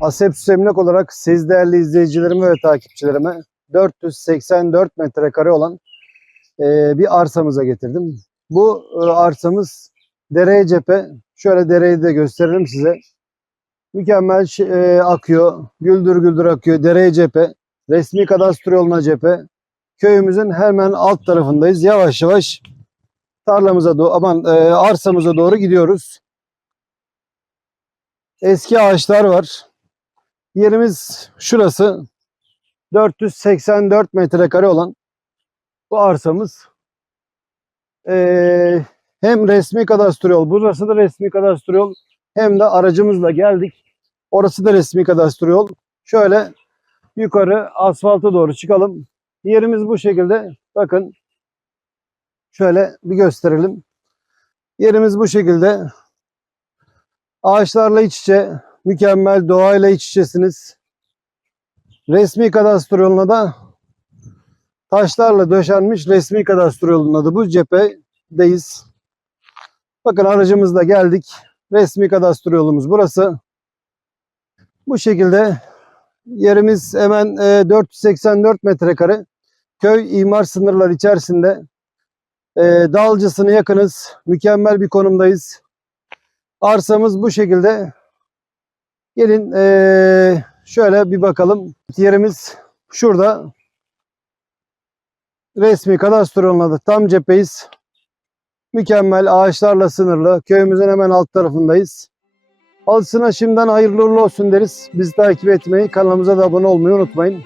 Asepsus Emlak olarak siz değerli izleyicilerime ve takipçilerime 484 metrekare olan e, bir arsamıza getirdim. Bu e, arsamız dereye cephe. Şöyle dereyi de gösteririm size. Mükemmel e, akıyor. Güldür güldür akıyor. Dereye cephe. Resmi kadastro yoluna cephe. Köyümüzün hemen alt tarafındayız. Yavaş yavaş tarlamıza doğru, aman e, arsamıza doğru gidiyoruz. Eski ağaçlar var. Yerimiz şurası. 484 metrekare olan bu arsamız. Ee, hem resmi kadastro yol, burası da resmi kadastro yol. Hem de aracımızla geldik. Orası da resmi kadastro yol. Şöyle yukarı asfalta doğru çıkalım. Yerimiz bu şekilde. Bakın şöyle bir gösterelim. Yerimiz bu şekilde. Ağaçlarla iç içe, mükemmel doğayla iç içesiniz. Resmi kadastro yoluna da taşlarla döşenmiş resmi kadastro yolunun adı bu cephedeyiz. Bakın aracımızla geldik. Resmi kadastro yolumuz burası. Bu şekilde yerimiz hemen e, 484 metrekare. Köy imar sınırları içerisinde. E, Dalcısına yakınız. Mükemmel bir konumdayız. Arsamız bu şekilde. Gelin eee, şöyle bir bakalım. Yerimiz şurada. Resmi kadastronun adı tam cepheyiz. Mükemmel ağaçlarla sınırlı. Köyümüzün hemen alt tarafındayız. Alısına şimdiden hayırlı uğurlu olsun deriz. Bizi takip etmeyi, kanalımıza da abone olmayı unutmayın.